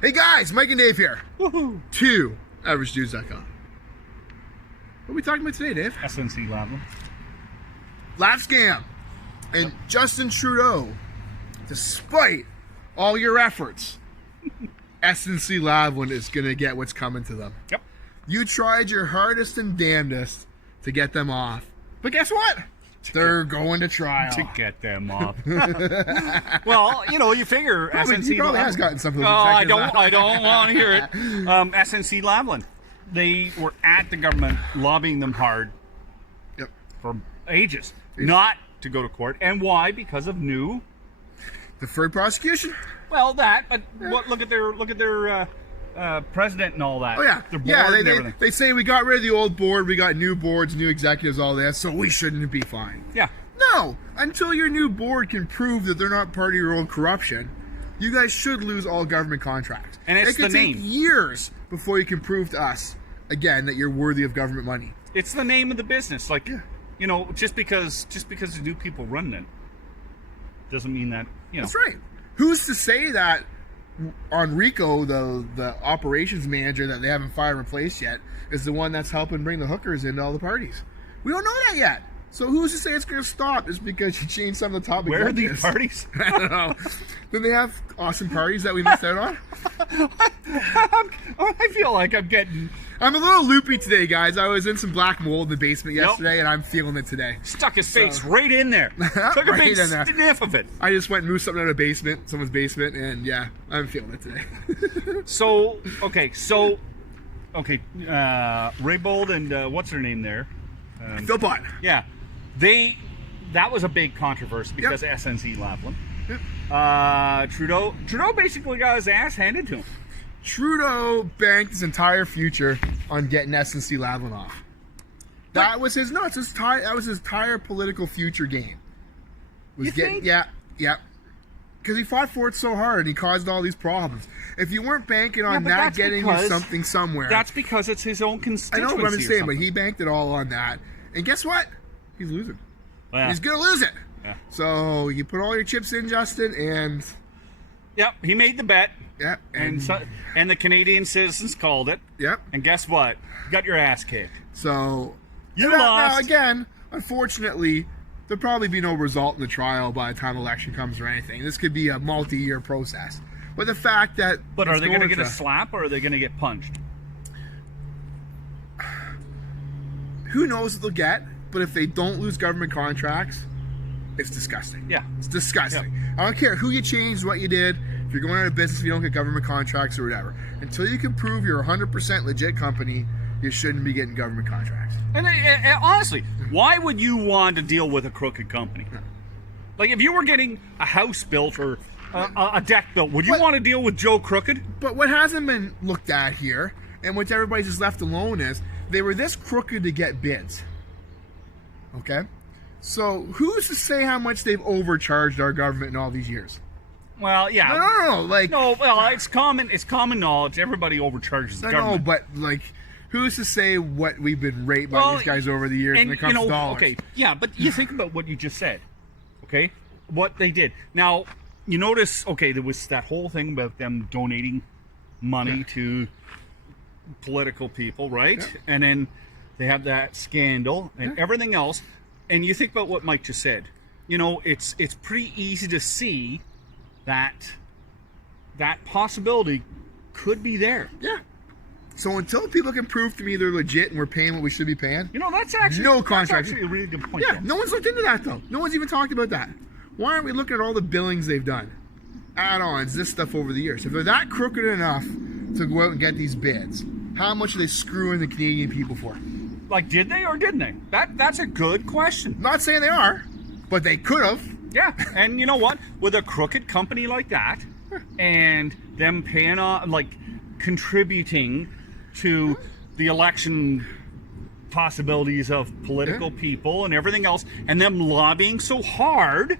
Hey guys, Mike and Dave here. Woohoo! To AverageDudes.com. What are we talking about today, Dave? SNC Lavalin. Lavascam. And Justin Trudeau, despite all your efforts, SNC Lavalin is going to get what's coming to them. Yep. You tried your hardest and damnedest to get them off. But guess what? They're going to trial. To get them off. Well, you know, you figure SNC He probably Lavalin has gotten some of those. Oh, I don't want to hear it. SNC Lavalin. They were at the government lobbying them hard for ages, not to go to court. And why? Because of new deferred prosecution. Well, that. But what? Look at their president and all that. Oh yeah, their board yeah. and everything. They say we got rid of the old board, we got new boards, new executives, all that, so we shouldn't be fine. Yeah. No, until your new board can prove that they're not part of your old corruption, you guys should lose all government contracts. And it's it could the take name. years before you can prove to us again that you're worthy of government money. It's the name of the business. Like, you know, just because the new people run it doesn't mean that, you know. That's right. Who's to say that Enrico, the operations manager that they haven't fired and replaced yet, is the one that's helping bring the hookers into all the parties? We don't know that yet. So who's to say it's going to stop just because you changed some of the topics? Where are these parties? I don't know. Did they have awesome parties that we missed out on? I feel like I'm a little loopy today, guys. I was in some black mold in the basement yesterday, and I'm feeling it today. Stuck his face right in there. Took a Right big in there. sniff of it. I just went and moved something out of someone's basement, and yeah, I'm feeling it today. Raybould and what's her name there? Philpott. Yeah. That was a big controversy because of SNC Lavalin. Yep. Trudeau basically got his ass handed to him. Trudeau banked his entire future on getting SNC Lavalin off. That was his that was his entire political future game. Think? Yeah. Because he fought for it so hard and he caused all these problems. If you weren't banking on that getting you something somewhere, that's because it's his own constituency. I know what I'm saying, but he banked it all on that. And guess what? He's losing. Yeah. He's gonna lose it. Yeah. So you put all your chips in, Justin, and yep, he made the bet. Yeah, and the Canadian citizens called it. Yep. And guess what? You got your ass kicked. So you lost. Now again, unfortunately, there'll probably be no result in the trial by the time election comes or anything. This could be a multi-year process. But the fact that are they going to get a slap or are they going to get punched? Who knows what they'll get? But if they don't lose government contracts, it's disgusting. Yeah. It's disgusting. Yeah. I don't care who you changed, what you did. If you're going out of business, if you don't get government contracts or whatever. Until you can prove you're a 100% legit company, you shouldn't be getting government contracts. And honestly, why would you want to deal with a crooked company? Like, if you were getting a house built or a deck built, would you want to deal with Joe Crooked? But what hasn't been looked at here, and what everybody's just left alone is, they were this crooked to get bids. Okay? So, who's to say how much they've overcharged our government in all these years? Well, yeah. No. Well, it's common knowledge. Everybody overcharges the government. No, but, like, who's to say what we've been raped by these guys over the years when it comes to dollars? Okay, yeah, but you think about what you just said, okay? What they did. Now, you notice, okay, there was that whole thing about them donating money to political people, right? Yeah. And then they have that scandal and everything else. And you think about what Mike just said. You know, it's pretty easy to see that possibility could be there. Yeah. So until people can prove to me they're legit and we're paying what we should be paying, you know, that's actually contract. That's actually a really good point. Yeah, no one's looked into that though. No one's even talked about that. Why aren't we looking at all the billings they've done, add-ons, this stuff over the years? If they're that crooked enough to go out and get these bids, how much are they screwing the Canadian people for? Like, did they or didn't they? That's a good question. Not saying they are, but they could have. Yeah, and you know what? With a crooked company like that, and them paying on, like, contributing to the election possibilities of political people and everything else, and them lobbying so hard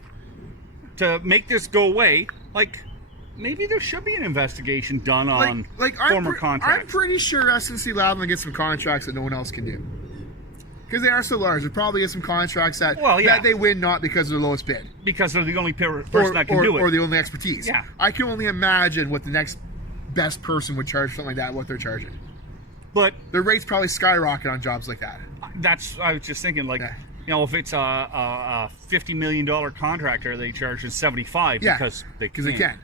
to make this go away, like, maybe there should be an investigation done on former contracts. I'm pretty sure SNC Lavalin gets some contracts that no one else can do. Because they are so large. They probably get some contracts that, that they win not because of the lowest bid. Because they're the only person that can do it. Or the only expertise. Yeah. I can only imagine what the next best person would charge something like that, what they're charging. But Their rates probably skyrocket on jobs like that. I was just thinking, like, Yeah. you know, if it's a $50 million contractor, they charge us 75 Yeah, because they they can.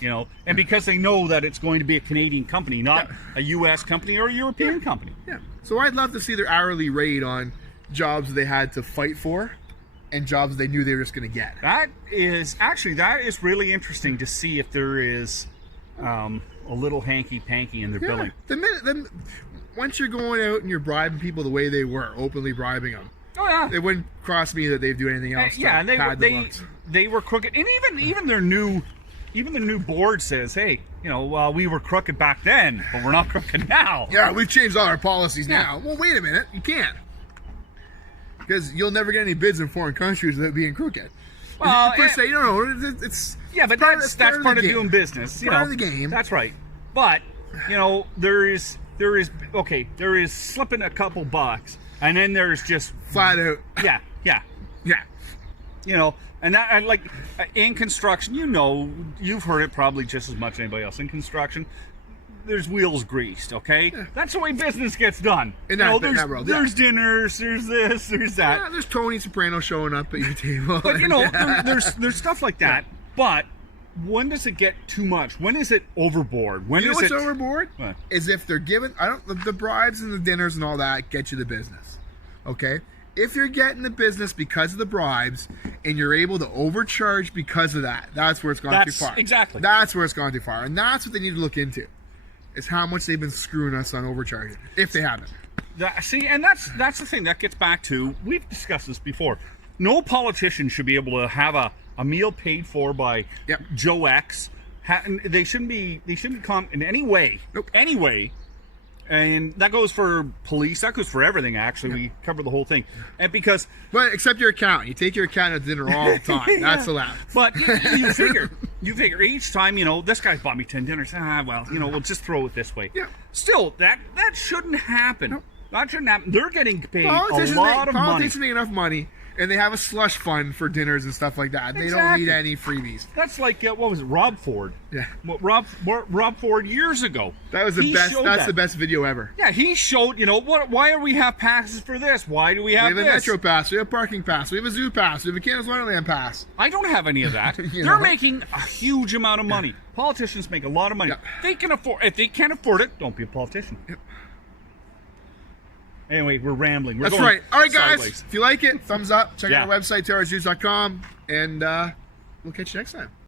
You know, and because they know that it's going to be a Canadian company, not a U.S. company or a European company. Yeah. So I'd love to see their hourly rate on jobs they had to fight for and jobs they knew they were just going to get. That is really interesting to see if there is a little hanky-panky in their billing. Once you're going out and you're bribing people the way they were, openly bribing them, Oh yeah. it wouldn't cross me that they'd do anything else. Yeah, and to pad the books. they were crooked, and even their new board says, hey, you know, we were crooked back then, but we're not crooked now. Yeah, we've changed all our policies now. Well, wait a minute, you can't, because you'll never get any bids in foreign countries without being crooked. Well, per se, it's yeah, but that's part of doing business. You Part know, of the game. That's right. But you know, there is slipping a couple bucks, and then there's just flat out. yeah. You know, and that, I like in construction. You know, you've heard it probably just as much as anybody else. In construction, there's wheels greased. Okay, that's the way business gets done. In You know, that world, there's dinners, there's this, there's that. Yeah, there's Tony Soprano showing up at your table. But you know, there's stuff like that. But when does it get too much? When is it overboard? When You know is what's it overboard? What? Is if they're given the bribes and the dinners and all that get you the business. Okay? If you're getting the business because of the bribes and you're able to overcharge because of that, that's where it's gone too far. Exactly. That's where it's gone too far. And that's what they need to look into. Is how much they've been screwing us on overcharging. If they haven't. And that's the thing that gets back to, we've discussed this before. No politician should be able to have a meal paid for by Joe X. They shouldn't come in any way. Nope. Any way. And that goes for police. That goes for everything. Actually, we cover the whole thing. And because, but except your accountant, you take your accountant to dinner all the time. That's allowed. But you figure each time, you know, this guy's bought me 10 dinners. Well, you know, we'll just throw it this way. Yeah. Still, that shouldn't happen. Nope. That shouldn't happen. They're getting paid a Politicians lot of money. Politicians make enough money, and they have a slush fund for dinners and stuff like that. They don't need any freebies. That's like what was it, Rob Ford? Yeah. Rob Ford years ago. That was the best. That's the best video ever. Yeah, he showed. You know what? Why do we have passes for this? Why do we have We this? have a Metro pass. We have a parking pass. We have a zoo pass. We have a Canada's Wonderland pass. I don't have any of that. You They're know. making a huge amount of money. Politicians make a lot of money. Yep. They can afford. If they can't afford it, don't be a politician. Yep. Anyway, we're rambling. That's right. All right, guys. Sideways. If you like it, thumbs up. Check out Yeah. our website, terrorsnews.com, and we'll catch you next time.